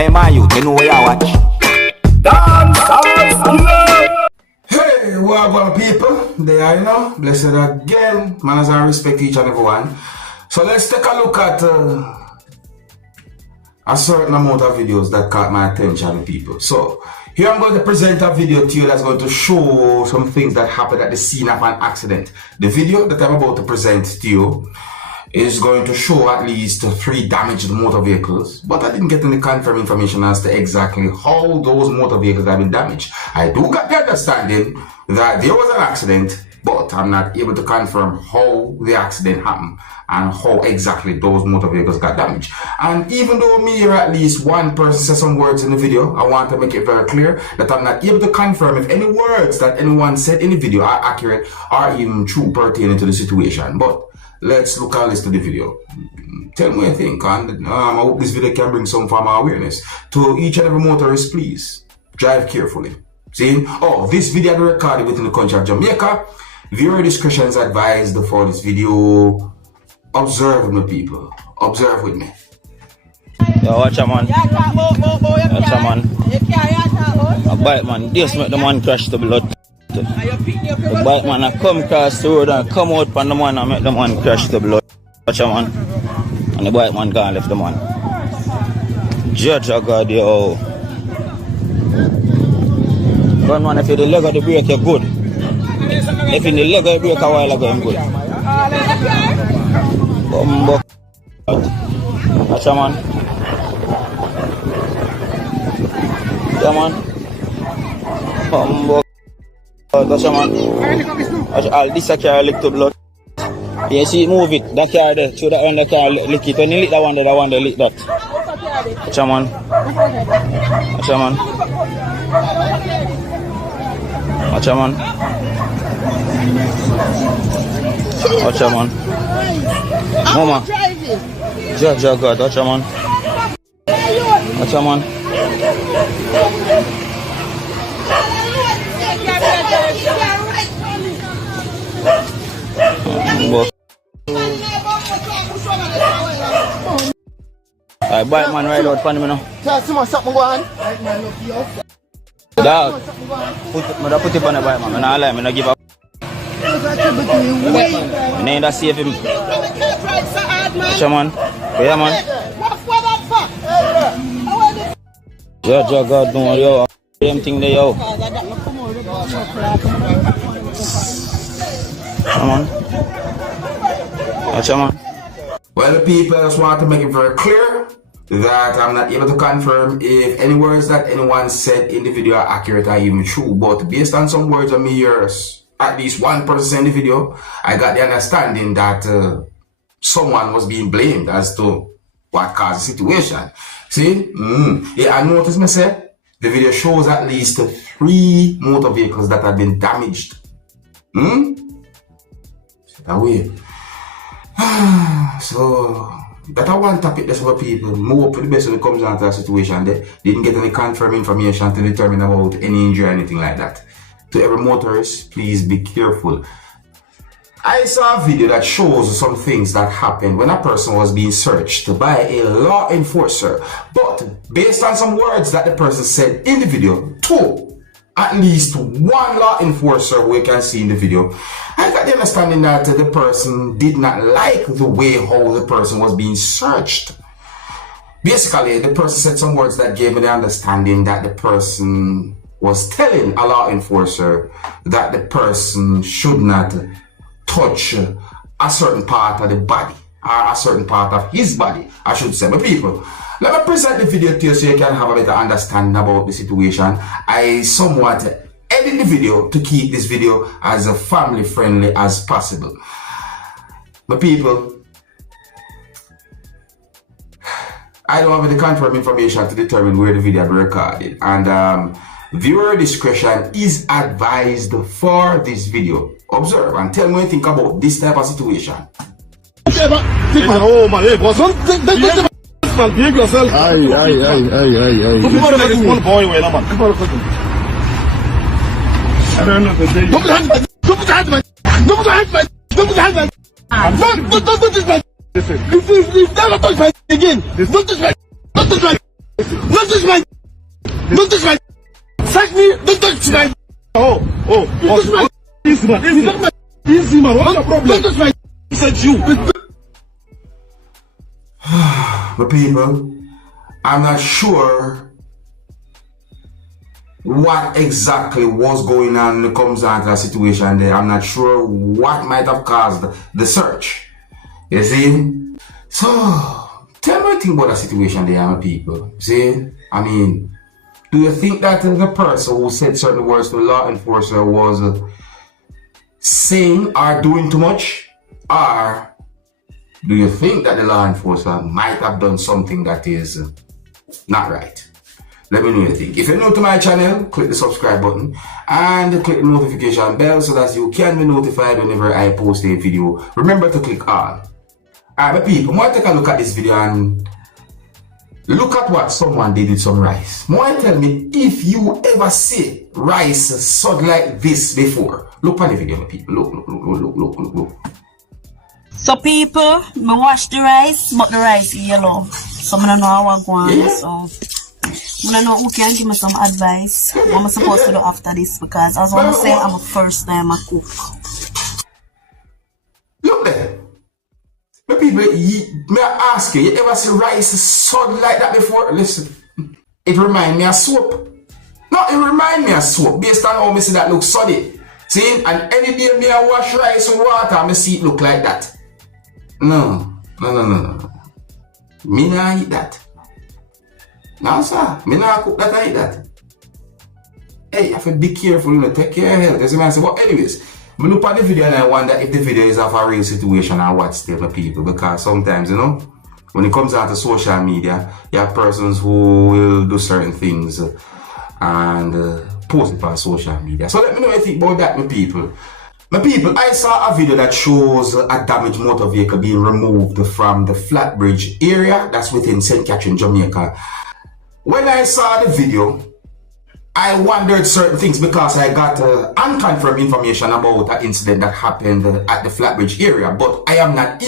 Hey man, you know where you watch. Dancehall. Hey, what people? They are, you know, blessed again. Manners and respect each and every one. So let's take a look at a certain amount of videos that caught my attention, people. So here I'm going to present a video to you that's going to show some things that happened at the scene of an accident. The video that I'm about to present to you is going to show at least 3 damaged motor vehicles, but I didn't get any confirmed information as to exactly how those motor vehicles have been damaged. I do get the understanding that there was an accident, but I'm not able to confirm how the accident happened and how exactly those motor vehicles got damaged. And even though me or at least one person said some words in the video, I want to make it very clear that I'm not able to confirm if any words that anyone said in the video are accurate or even true pertaining to the situation. But let's look at this to the video. Tell me what you think, and I hope this video can bring some form of awareness to each and every motorist. Please drive carefully. See? Oh, this video is recorded within the country of Jamaica. Viewer discretion is advised for this video. Observe with me, people. Observe with me. Yo, watch a man. Watch a man. A bike man. This make the man crash the blood. The bike man I come across the road and come out on the man and make the man crash the blood. Watch a man. And the bike man can't left the man. Judge a God, yo. Gun man, if you the leg of the brake, you're good. If in the leg of the brake a while ago, I'm good. Bumbo. Watch a man. Yeah man. Bumbo. Watch a man. Watch all this a car lick to blood. You see it move it, that car there, show that one the car lick it. When you lick that one there, that one there lick that. Watch a man. Watch a man. Watch a man. Watch a man. Mama. Judge your God, watch a man. Watch a man. Alright, bike man ride out for me now. Dog, put it on the bike man. I'm not lying, I'm not give up. I need to save him. Watch a man. Yeah man. Judge your God, don't worry, yo. Same thing there, yo. Come on. Watch a man. Well, people, I just want to make it very clear that I'm not able to confirm if any words that anyone said in the video are accurate or even true, but based on some words of me yours, at least one person in the video, I got the understanding that someone was being blamed as to what caused the situation. See? Yeah, I noticed myself. The video shows at least 3 motor vehicles that have been damaged. That way. So that I want to pick this over people. More for the best when it comes down to that situation. They didn't get any confirmed information to determine about any injury or anything like that. To every motorist, please be careful. I saw a video that shows some things that happened when a person was being searched by a law enforcer. But based on some words that the person said in the video, to at least one law enforcer we can see in the video, I got the understanding that the person did not like the way how the person was being searched. Basically, the person said some words that gave me the understanding that the person was telling a law enforcer that the person should not touch a certain part of the body, or a certain part of his body, I should say. But people, let me present the video to you so you can have a better understanding about the situation. I somewhat edit the video to keep this video as family friendly as possible. But people, I don't have any confirmed information to determine where the video is recorded, and viewer discretion is advised for this video. Observe and tell me what you think about this type of situation. Oh man, hey, boss, behave yourself. Aye. Don't boy, man. I don't know the day. Don't put your hands, man. Don't put your hands, man. Don't put your hands, man. Don't touch my. Listen. If never touch my again. Don't touch my. Don't touch my. Don't touch my. Don't touch my. Touch me. Don't touch my. Oh. Easy man. Easy man. Easy man. What's the problem? Don't touch my. Said you. But people, I'm not sure what exactly was going on when it comes down to that situation there. I'm not sure what might have caused the search. You see? So, tell me anything about the situation there, my people. See? I mean, do you think that the person who said certain words to the law enforcer was saying or doing too much? Or do you think that the law enforcer might have done something that is not right? Let me know what you think. If you're new to my channel, click the subscribe button and click the notification bell so that you can be notified whenever I post a video. Remember to click all. Alright, my people, I want to take a look at this video and look at what someone did with some rice. More tell me if you ever see rice sod like this before. Look at the video, my people. Look. So people, me wash the rice, but the rice is yellow. So I don't know how I go on. Yeah. So I don't know who can give me some advice. What am I supposed to do after this? Because as I say, I'm a first time I cook. Look there. My people, may I ask you, you ever see rice sod like that before? Listen, it remind me of soap. No, it remind me of soap based on how I see that look soddy. See, and any day me I wash rice with water, I see it look like that. No. Me not eat that. No, sir. Me not cook that, I eat that. Hey, you have to be careful, you know, take care of health. That's what I say. But anyways, I look at the video and I wonder if the video is of a real situation or what still, my people. Because sometimes, you know, when it comes down to social media, you have persons who will do certain things and post it on social media. So let me know what you think about that, my people. My people, I saw a video that shows a damaged motor vehicle being removed from the Flatbridge area that's within St. Catherine, Jamaica. When I saw the video, I wondered certain things because I got unconfirmed information about an incident that happened at the Flatbridge area, but I am not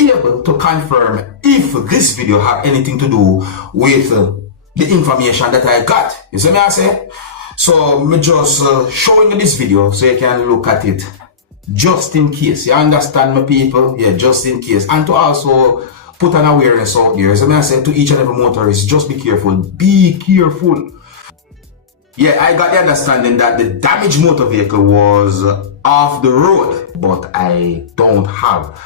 able to confirm if this video have anything to do with the information that I got. You see me I say? So me just showing you this video so you can look at it just in case. You understand, my people? Yeah, just in case. And to also put an awareness out there. So me I say to each and every motorist, just be careful. Be careful. Yeah, I got the understanding that the damaged motor vehicle was off the road, but I don't have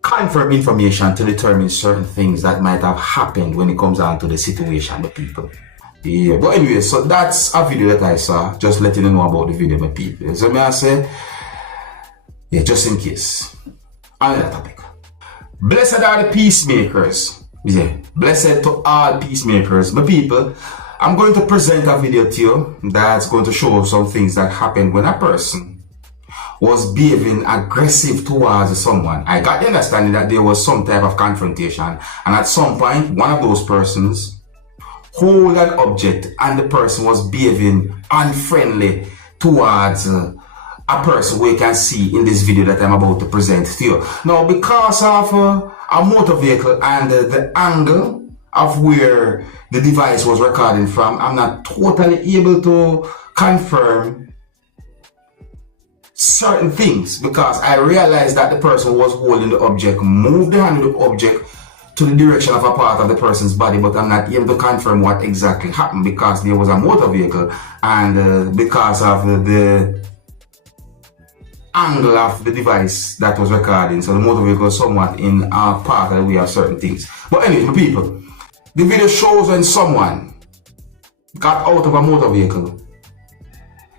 confirmed information to determine certain things that might have happened when it comes down to the situation, the people. Yeah, but anyway, so that's a video that I saw, just letting you know about the video, my people. So may I say, yeah, just in case. Another topic. Blessed are the peacemakers. Yeah, blessed to all peacemakers. My people, I'm going to present a video to you that's going to show some things that happened when a person was behaving aggressive towards someone. I got the understanding that there was some type of confrontation, and at some point, one of those persons hold an object and the person was behaving unfriendly towards a person we can see in this video that I'm about to present to you. Now, because of a motor vehicle and the angle of where the device was recording from, I'm not totally able to confirm certain things because I realized that the person was holding the object, moved the hand of the object to the direction of a part of the person's body, but I'm not able to confirm what exactly happened because there was a motor vehicle and because of the angle of the device that was recording, so the motor vehicle was somewhat in a part of the way of certain things. But anyway, people, the video shows when someone got out of a motor vehicle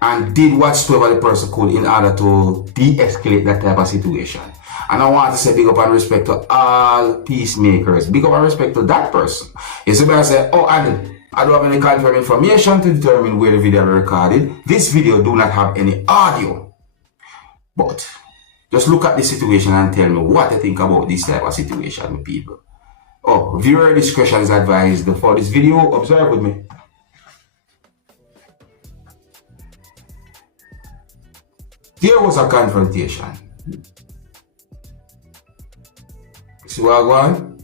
and did whatsoever the person could in order to de-escalate that type of situation. And I want to say big up and respect to all peacemakers. Big up and respect to that person. You see me I say, oh, and I don't have any confirmed information to determine where the video was recorded. This video do not have any audio. But just look at the situation and tell me what you think about this type of situation, people. Oh, viewer discretion is advised for this video. Observe with me. There was a confrontation. See what I want?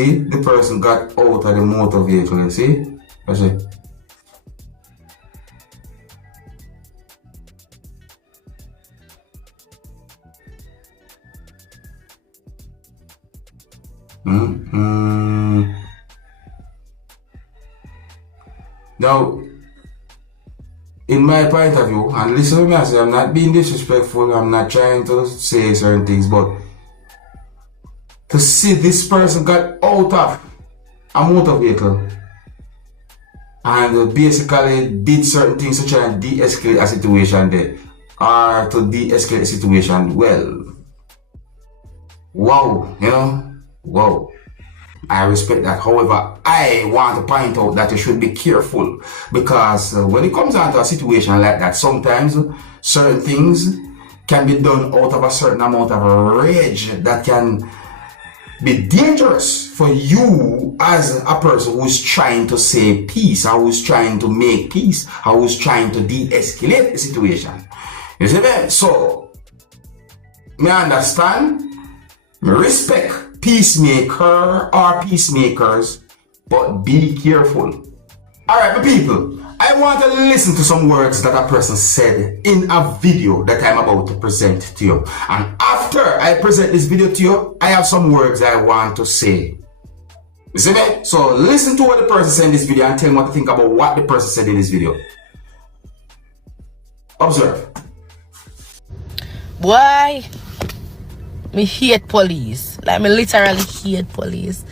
see, the person got out of the motor vehicle, you see? Watch it. Now, in my point of view, and listen to me, I say, I'm not being disrespectful, I'm not trying to say certain things, but to see this person got out of a motor vehicle and basically did certain things to try and de-escalate a situation there, or to de-escalate a situation, well, wow, you know, wow. I respect that. However, I want to point out that you should be careful, because when it comes down to a situation like that, sometimes certain things can be done out of a certain amount of rage that can be dangerous for you as a person who is trying to say peace, or who is trying to make peace, or who is trying to de-escalate the situation. You see that? So, me understand, me respect peacemaker or peacemakers, but be careful. Alright, my people, I want to listen to some words that a person said in a video that I'm about to present to you. And after I present this video to you, I have some words I want to say. You see me? So listen to what the person said in this video and tell me what to think about what the person said in this video. Observe. Boy, me hate police. Like, me literally hate police.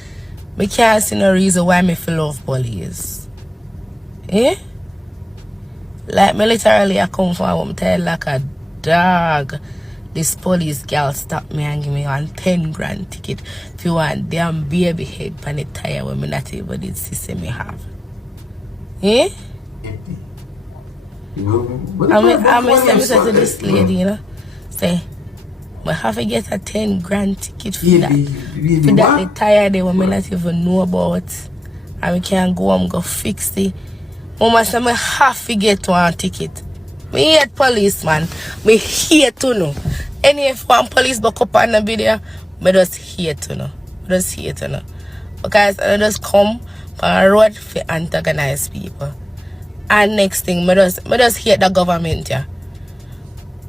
Me can't see no reason why me feel love police. Eh? Like, me literally I come from home tell like a dog. This police girl stop me and give me one 10 grand ticket if you want damn baby head pan the tire when me not even did see me have. Eh? I'm say to this lady, you know, say, I have to get a 10 grand ticket for that. For that the tire they want me not even know about. And we can't go and go fix it. Mama said I have to get one ticket. Me hate policeman. Me hate to know. Any if one police back up on the video, I just hate to know. I just hate to know. Because I just come on a road for antagonize people. And next thing, I just hate the government, yeah.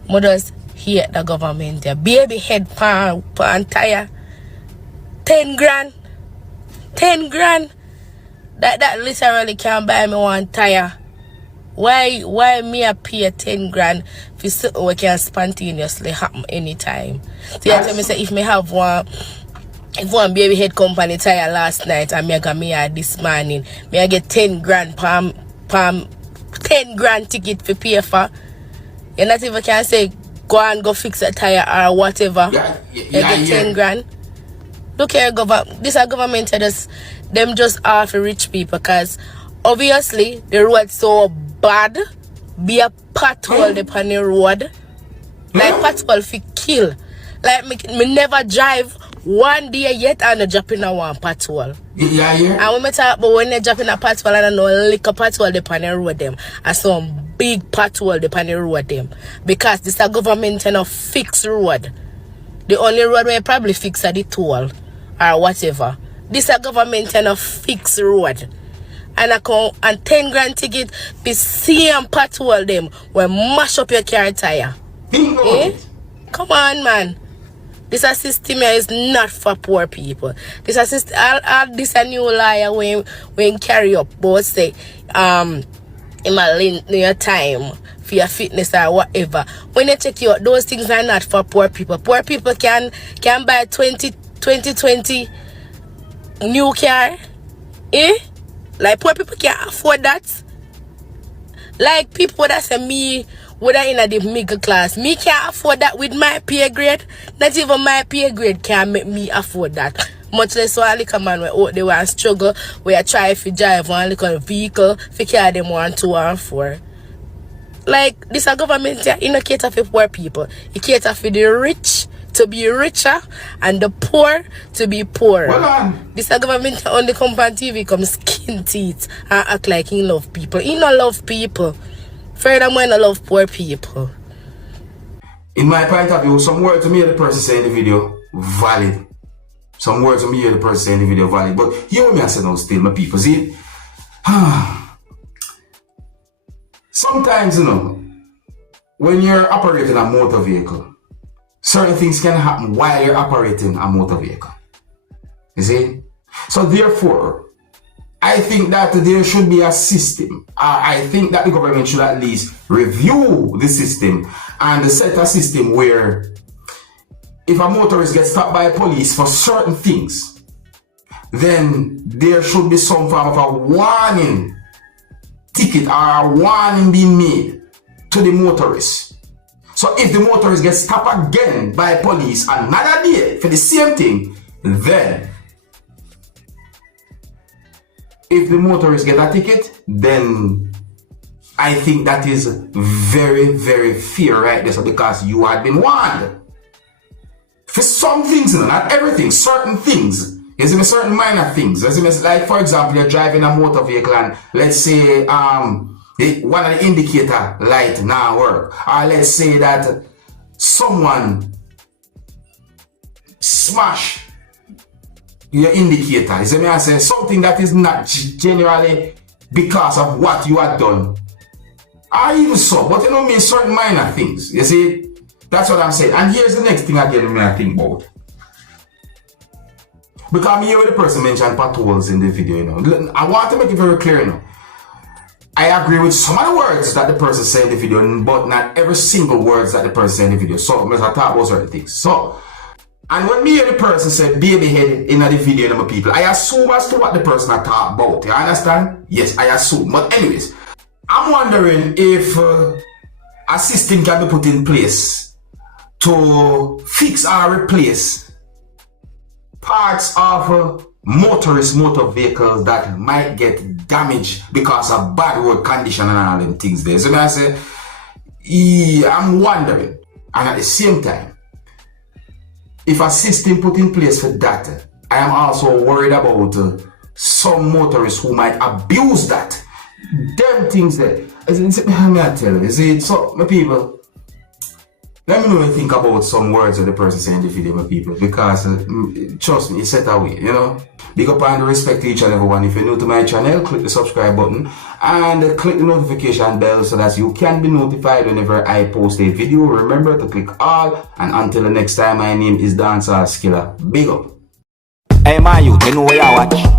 I just hate the government, yeah. Baby head pan tire. 10 grand. 10 grand. That literally can't buy me one tire. Why me a pay 10 grand for something we can spontaneously happen anytime? So you tell me say if me have one baby head company tire last night and me got me this morning, me I get 10 grand palm 10 grand ticket for pay for. You not even can say go and go fix a tire or whatever. You get 10 grand. Look here, this a government them just are for rich people, because obviously the road so bad, be a pothole upon the road. Like pothole fi kill. Like me never drive one day yet and I drop in a one pothole. And when me talk about when they drop in a pothole and I know lick a pothole upon the road them, and some big pothole upon the road them. Because this a government and a fix road. The only road where you probably fix are the toll or whatever. This a government and a fix road. And I come and 10 grand ticket be same pothole them where mash up your car tire. Eh? Come on, man. This a system here is not for poor people. This a system, this a new liar when carry up both say in my your time for your fitness or whatever. When you check you out, those things are not for poor people. Poor people can buy 2020 new car. Eh? Like poor people can't afford that. Like people that say me, whether in the middle class, me can't afford that with my pay grade. Not even my pay grade can make me afford that. Much less one little man where out they want to struggle, where I try to drive one little vehicle, for carry them 1, 2, and 4. Like this a government here, it no cater for poor people. It cater for the rich to be richer and the poor to be poorer. This a government only come on TV come skin teeth and act like he love people. He no love people. Furthermore, he no love poor people. In my point of view, some words to me the person say in the video valid. some words from hear the person say in the video valid, but hear me I say no still, my people. See, sometimes, you know, when you're operating a motor vehicle, certain things can happen while you're operating a motor vehicle. You see? So therefore, I think that there should be a system. I think that the government should at least review the system and set a system where if a motorist gets stopped by police for certain things, then there should be some form of a warning ticket or a warning being made to the motorist. So if the motorist gets stopped again by police another day for the same thing, then if the motorist get a ticket, then I think that is very, very fair right there, so because you had been warned. For some things, not everything, certain things. There's even certain minor things. Like, for example, you're driving a motor vehicle and let's say one of the indicator light now work. Or let's say that someone smash your indicator. You see me? I say something that is not generally because of what you had done. Or even so, but you know me, certain minor things. You see? That's what I'm saying. And here's the next thing again I think about. Because I'm here with the person mentioned potholes in the video, you know. I want to make it very clear, you know. I agree with some of the words that the person said in the video, but not every single words that the person said in the video. So, I'm going to talk about certain things. So, and when me and the person said baby head in the video, you know, people, I assume as to what the person I talk about. You understand? Yes, I assume. But anyways, I'm wondering if a system can be put in place to fix or replace parts of motor vehicles that might get damaged because of bad road condition and all them things there. So I say, I'm wondering, and at the same time, if a system put in place for that, I am also worried about some motorists who might abuse that. Them things there. I tell you, see, so my people, let me know what you think about some words that the person saying in the video, my people, because trust me, it's set away, you know. Big up and respect to each and everyone. If you're new to my channel, click the subscribe button and click the notification bell so that you can be notified whenever I post a video. Remember to click all, and until the next time, my name is Dancehall Skilla. Big up. Hey, my youth, you know where you watch.